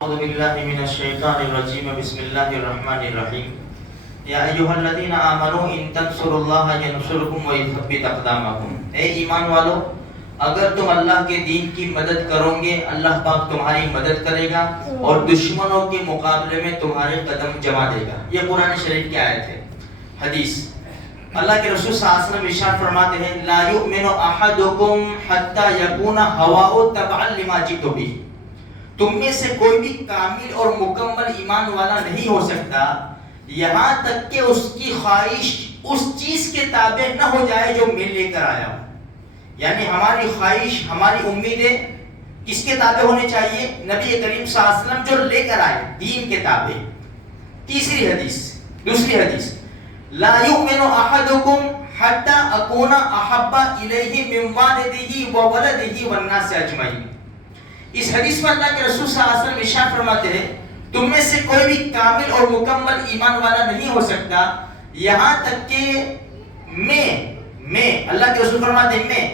أعوذ بالله من الشيطان الرجيم بسم الله الرحمن الرحيم یا ایھا الذین آمنوا ان تنصروا اللہ ینصرکم ویثبت اقدامکم. اے ایمان والو، اگر تم اللہ کے دین کی مدد کرو گے اللہ پاک تمہاری مدد کرے گا اور دشمنوں کے مقابلے میں تمہارے قدم جما دے گا. یہ قرآن شریف کی آیت ہے. حدیث اللہ کے رسول صلی اللہ علیہ وسلم ارشاد فرماتے ہیں لا یؤمن احدکم حتی یکون ہواؤہ تبعا لما جئت بہ. تم میں سے کوئی بھی کامل اور مکمل ایمان والا نہیں ہو سکتا یہاں تک کہ اس کی خواہش اس چیز کے تابع نہ ہو جائے جو میں لے کر آیا ہوں. یعنی ہماری خواہش، ہماری امیدیں کس کے تابع ہونے چاہیے؟ نبی کریم صلی اللہ علیہ وسلم جو لے کر آئے دین کے تابع. دوسری حدیث لا یؤمن احدکم حتی اکون احب الیہ من والدہ وولدہ والناس اجمعین. اس حدیث میں اللہ کے رسول صلی اللہ علیہ وسلم ارشاد فرماتے ہیں تم میں سے کوئی بھی کامل اور مکمل ایمان والا نہیں ہو سکتا یہاں تک کہ میں اللہ کے رسول فرماتے ہیں میں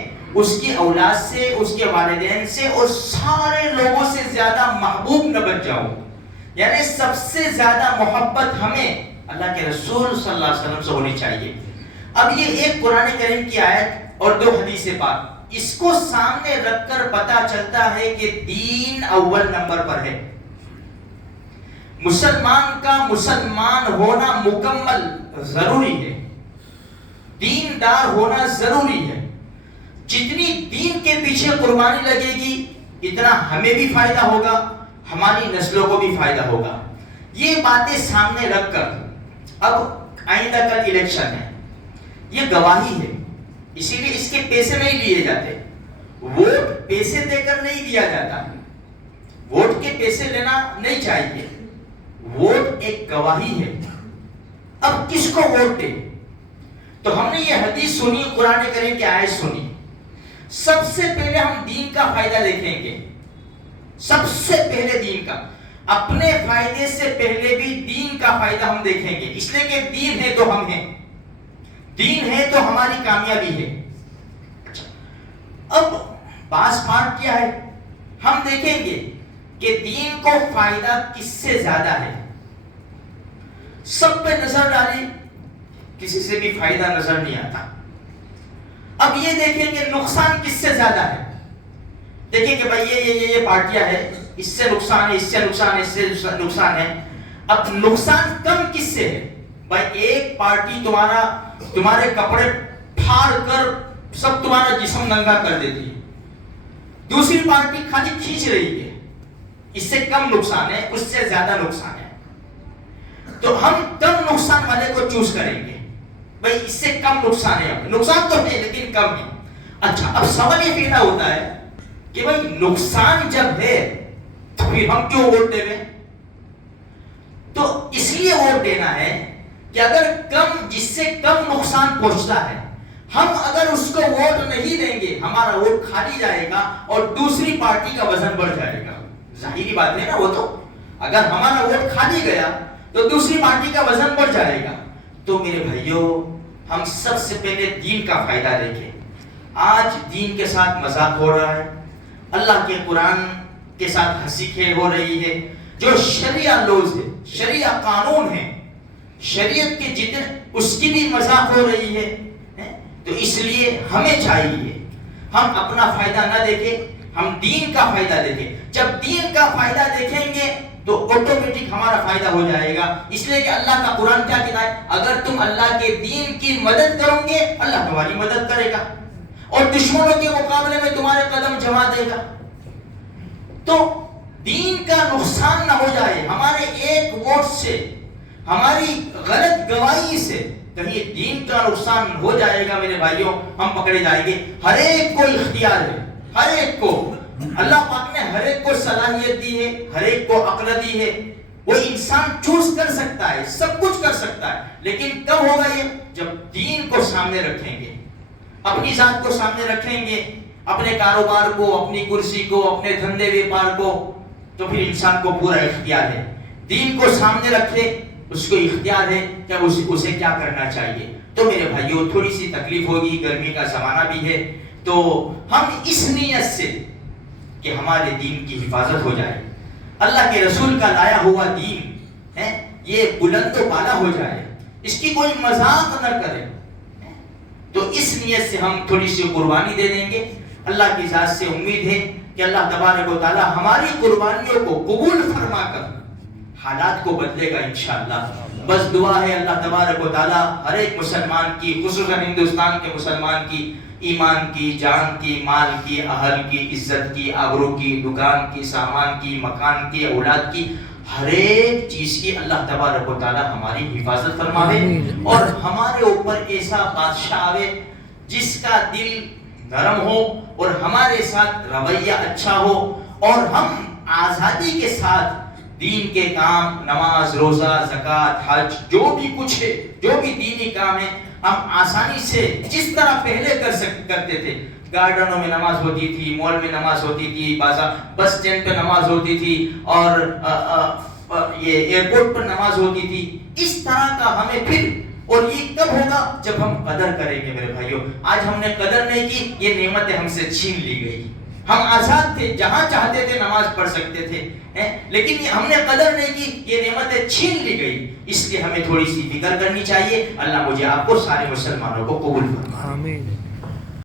اس کی اولاد سے، اس کے والدین سے اور سارے لوگوں سے زیادہ محبوب نہ بن جاؤں. یعنی سب سے زیادہ محبت ہمیں اللہ کے رسول صلی اللہ علیہ وسلم سے ہونی چاہیے. اب یہ ایک قرآن کریم کی آیت اور دو حدیث پاک، اس کو سامنے رکھ کر پتا چلتا ہے کہ دین اول نمبر پر ہے. مسلمان کا مسلمان ہونا مکمل ضروری ہے، دیندار ہونا ضروری ہے. جتنی دین کے پیچھے قربانی لگے گی اتنا ہمیں بھی فائدہ ہوگا، ہماری نسلوں کو بھی فائدہ ہوگا. یہ باتیں سامنے رکھ کر اب آئندہ کل الیکشن ہے، یہ گواہی ہے، اسی لیے اس کے پیسے نہیں لیے جاتے. ووٹ پیسے دے کر نہیں دیا جاتا، ووٹ کے پیسے لینا نہیں چاہیے. ووٹ ایک گواہی ہے. اب کس کو ووٹ دے؟ تو ہم نے یہ حدیث سنی، قرآن کریم کی آیت سنی. سب سے پہلے ہم دین کا فائدہ دیکھیں گے. سب سے پہلے دین کا، اپنے فائدے سے پہلے بھی دین کا فائدہ ہم دیکھیں گے. اس لیے کہ دین ہے تو ہم ہیں، دین ہے تو ہماری کامیابی ہے. اب بعض بات کیا ہے، ہم دیکھیں گے کہ دین کو فائدہ کس سے زیادہ ہے. سب پہ نظر ڈالی، کسی سے بھی فائدہ نظر نہیں آتا. اب یہ دیکھیں گے نقصان کس سے زیادہ ہے. دیکھیں کہ بھائی یہ پارٹیاں ہے، اس سے نقصان ہے، اس سے نقصان ہے، اس سے نقصان ہے. اب نقصان کم کس سے ہے؟ بھائی ایک پارٹی تمہارے کپڑے پھاڑ کر سب تمہارا جسم ننگا کر دیتی ہے، دوسری پارٹی خالی کھینچ رہی ہے. اس سے کم نقصان ہے، اس سے زیادہ نقصان ہے. تو ہم کم نقصان والے کو چوز کریں گے. بھائی اس سے کم نقصان ہے، نقصان تو ہے لیکن کم ہے. اچھا اب سوال یہ پیدا ہوتا ہے کہ بھائی نقصان جب ہے تو پھر ہم کیوں ووٹ دیں گے؟ تو اس لیے ووٹ دینا ہے کہ اگر جس سے کم نقصان پہنچتا ہے، ہم اگر اس کو ووٹ نہیں دیں گے ہمارا ووٹ کھالی جائے گا اور دوسری پارٹی کا وزن بڑھ جائے گا. ظاہری بات ہے نا. وہ تو اگر ہمارا ووٹ کھالی گیا تو دوسری پارٹی کا وزن بڑھ جائے گا. تو میرے بھائیوں، ہم سب سے پہلے دین کا فائدہ دیکھیں. آج دین کے ساتھ مذاق ہو رہا ہے، اللہ کے قرآن کے ساتھ ہنسی کھیل ہو رہی ہے. جو شریعہ لوز ہے، شریعہ قانون ہے، شریعت کے جتنے اس کی بھی مذاق ہو رہی ہے. تو اس لیے ہمیں چاہیے ہم اپنا فائدہ نہ دیکھیں، ہم دین کا فائدہ دیکھیں. جب دین کا فائدہ دیکھیں گے تو آٹومیٹک ہمارا فائدہ ہو جائے گا. اس لیے کہ اللہ کا قرآن کیا کہتا ہے؟ اگر تم اللہ کے دین کی مدد کرو گے اللہ تمہاری مدد کرے گا اور دشمنوں کے مقابلے میں تمہارے قدم جما دے گا. تو دین کا نقصان نہ ہو جائے ہمارے ایک ووٹ سے، ہماری غلط گواہی سے کہیں دین کا نقصان ہو جائے گا. میرے بھائیوں، ہم پکڑے جائیں گے. ہر ایک کو اختیار ہے، ہر ایک کو اللہ پاک نے ہر ایک کو صلاحیت دی ہے، ہر ایک کو عقل دی ہے. وہ انسان چوز کر سکتا ہے، سب کچھ کر سکتا ہے. لیکن کب ہوگا یہ؟ جب دین کو سامنے رکھیں گے، اپنی ذات کو سامنے رکھیں گے، اپنے کاروبار کو، اپنی کرسی کو، اپنے دھندے ویپار کو. تو پھر انسان کو پورا اختیار ہے. دین کو سامنے رکھے، اس کو اختیار ہے کہ اسے کیا کرنا چاہیے. تو میرے بھائیوں، تھوڑی سی تکلیف ہوگی، گرمی کا زمانہ بھی ہے، تو ہم اس نیت سے کہ ہمارے دین کی حفاظت ہو جائے، اللہ کے رسول کا لایا ہوا دین ہے یہ بلند و بالا ہو جائے، اس کی کوئی مذاق نہ کرے. تو اس نیت سے ہم تھوڑی سی قربانی دے دیں گے. اللہ کی ذات سے امید ہے کہ اللہ تبارک و تعالی ہماری قربانیوں کو قبول فرما کر حالات کو بدلے گا انشاءاللہ. بس دعا ہے اللہ تبارک و تعالی ہر ایک مسلمان کی، خصوصاً ہندوستان کے مسلمان کی، ایمان کی، جان کی، مال کی، اہل کی، عزت کی، آبرو کی، دکان کی، سامان کی، مکان کی، اولاد کی، ہر ایک چیز کی اللہ تبارک و تعالی ہماری حفاظت فرماوے اور ہمارے اوپر ایسا بادشاہ آوے جس کا دل نرم ہو اور ہمارے ساتھ رویہ اچھا ہو اور ہم آزادی کے ساتھ دین کے کام، نماز، روزہ، زکوٰۃ، حج، جو بھی کچھ ہے، جو بھی دینی کام ہے، ہم آسانی سے جس طرح پہلے کرتے تھے. گارڈنوں میں نماز ہوتی تھی، مال میں نماز ہوتی تھی، بس اسٹینڈ پہ نماز ہوتی تھی اور یہ ایئرپورٹ پر نماز ہوتی تھی. اس طرح کا ہمیں پھر، اور یہ کب ہوگا جب ہم قدر کریں گے میرے بھائیوں. آج ہم نے قدر نہیں کی، یہ نعمتیں ہم سے چھین لی گئی. ہم آزاد تھے، جہاں چاہتے تھے نماز پڑھ سکتے تھے، لیکن ہم نے قدر نہیں کی، یہ نعمتیں چھین لی گئی. اس لیے ہمیں تھوڑی سی فکر کرنی چاہیے. اللہ مجھے آپ کو سارے مسلمانوں کو قبول فرمائے. آمین.